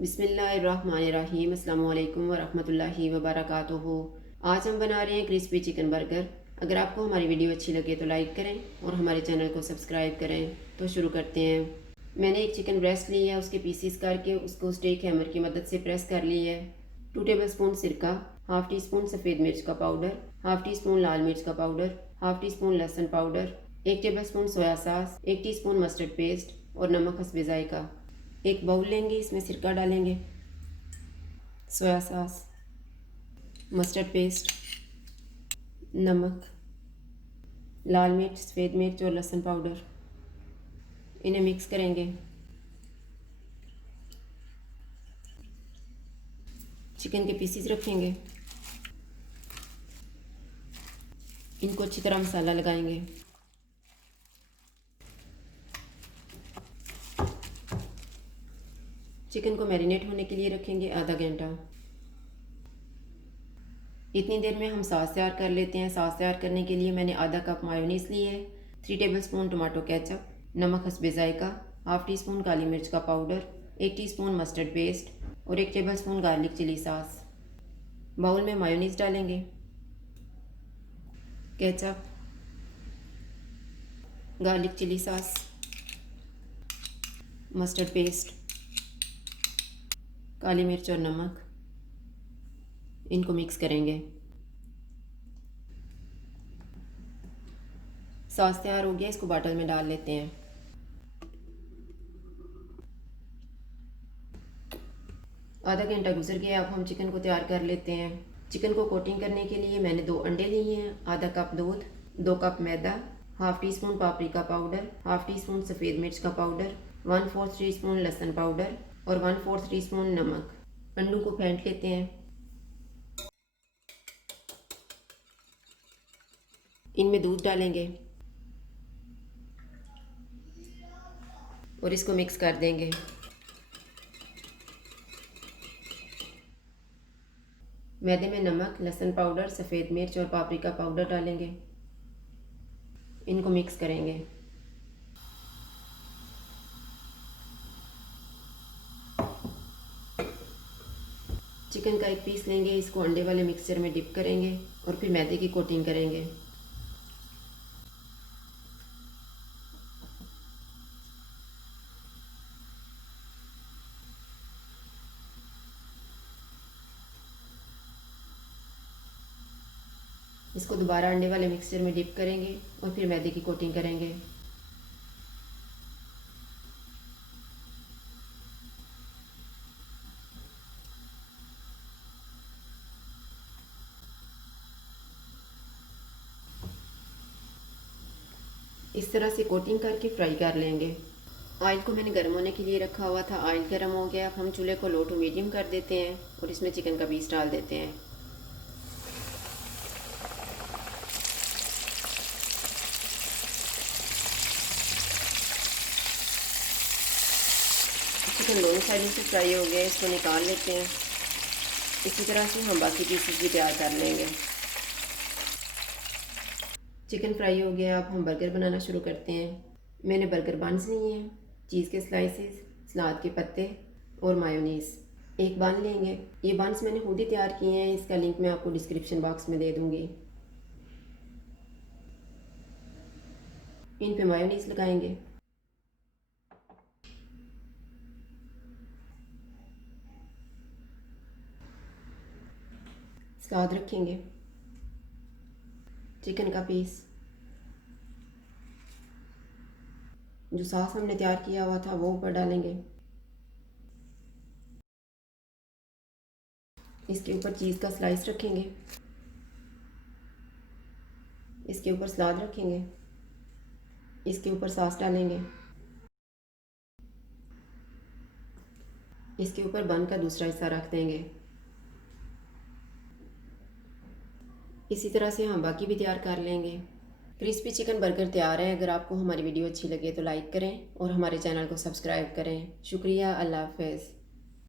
बिस्मिल्लाहिर्रहमानिर्रहीम अस्सलाम वालेकुम वरहमतुल्लाहि वबरकातुहू। आज हम बना रहे हैं क्रिस्पी चिकन बर्गर। अगर आपको हमारी वीडियो अच्छी लगे तो लाइक करें और हमारे चैनल को सब्सक्राइब करें। तो शुरू करते हैं। मैंने एक चिकन ब्रेस्ट ली है, उसके पीसीस करके उसको स्टेक हैमर की मदद से प्रेस कर ली है। 2 टेबलस्पून सिरका, हाफ़ टी स्पून सफ़ेद मिर्च का पाउडर, हाफ़ टी स्पून लाल मिर्च का पाउडर, हाफ़ टी स्पून लहसुन powder, 1 tablespoon soya sauce, 1 teaspoon mustard paste और नमक हस्बे जायका। एक बाउल लेंगे, इसमें सिरका डालेंगे, सोया सॉस, मस्टर्ड पेस्ट, नमक, लाल मिर्च, सफ़ेद मिर्च और लहसुन पाउडर। इन्हें मिक्स करेंगे। चिकन के पीसीस रखेंगे, इनको अच्छी तरह मसाला लगाएंगे। चिकन को मैरिनेट होने के लिए रखेंगे आधा घंटा। इतनी देर में हम सॉस तैयार कर लेते हैं। सॉस तैयार करने के लिए मैंने आधा कप मायोनीज़ ली है, 3 टेबलस्पून टमाटो केचप, नमक हस्बे जायका, हाफ़ टी स्पून काली मिर्च का पाउडर, 1 टीस्पून मस्टर्ड पेस्ट और 1 tablespoon garlic chilli sauce. Bowl में मायोनीज़ डालेंगे, ketchup, garlic chilli sauce, mustard paste, काली मिर्च और नमक। इनको मिक्स करेंगे। सॉस तैयार हो गया, इसको बाटल में डाल लेते हैं। आधा घंटा गुजर गया, अब हम चिकन को तैयार कर लेते हैं। चिकन को कोटिंग करने के लिए मैंने 2 अंडे लिए हैं, आधा कप दूध, 2 कप मैदा, half tea spoon paprika powder, half tea spoon सफ़ेद मिर्च का पाउडर, 1/4 टी स्पून लहसुन पाउडर और 1/4 टी स्पून नमक। अंडों को फेंट लेते हैं। इनमें दूध डालेंगे और इसको मिक्स कर देंगे। मैदे में नमक, लहसुन पाउडर, सफ़ेद मिर्च और पापरिका पाउडर डालेंगे। इनको मिक्स करेंगे। चिकन का एक पीस लेंगे, इसको अंडे वाले मिक्सचर में डिप करेंगे और फिर मैदे की कोटिंग करेंगे। इसको दोबारा अंडे वाले मिक्सचर में डिप करेंगे और फिर मैदे की कोटिंग करेंगे। इस तरह से कोटिंग करके फ्राई कर लेंगे। ऑयल को मैंने गर्म होने के लिए रखा हुआ था। ऑयल गर्म हो गया, अब हम चूल्हे को लो टू मीडियम कर देते हैं और इसमें चिकन का पीस डाल देते हैं। चिकन दोनों साइडों से फ्राई हो गया, इसको निकाल लेते हैं। इसी तरह से हम बाकी पीसेस भी तैयार कर लेंगे। चिकन फ्राई हो गया, अब हम बर्गर बनाना शुरू करते हैं। मैंने बर्गर बन्स लिए हैं, चीज़ के स्लाइसेस, सलाद के पत्ते और मायोनीज़। एक बन लेंगे। ये बन्स मैंने खुद ही तैयार किए हैं, इसका लिंक मैं आपको डिस्क्रिप्शन बॉक्स में दे दूँगी। इन पे मायोनीज़ लगाएंगे। सलाद रखेंगे, चिकन का पीस, जो सॉस हमने तैयार किया हुआ था वो ऊपर डालेंगे। इसके ऊपर चीज़ का स्लाइस रखेंगे, इसके ऊपर सलाद रखेंगे, इसके ऊपर सॉस डालेंगे, इसके ऊपर बन का दूसरा हिस्सा रख देंगे। इसी तरह से हम बाकी भी तैयार कर लेंगे। क्रिस्पी चिकन बर्गर तैयार है। अगर आपको हमारी वीडियो अच्छी लगे तो लाइक करें और हमारे चैनल को सब्सक्राइब करें। शुक्रिया। अल्लाह हाफ़िज़।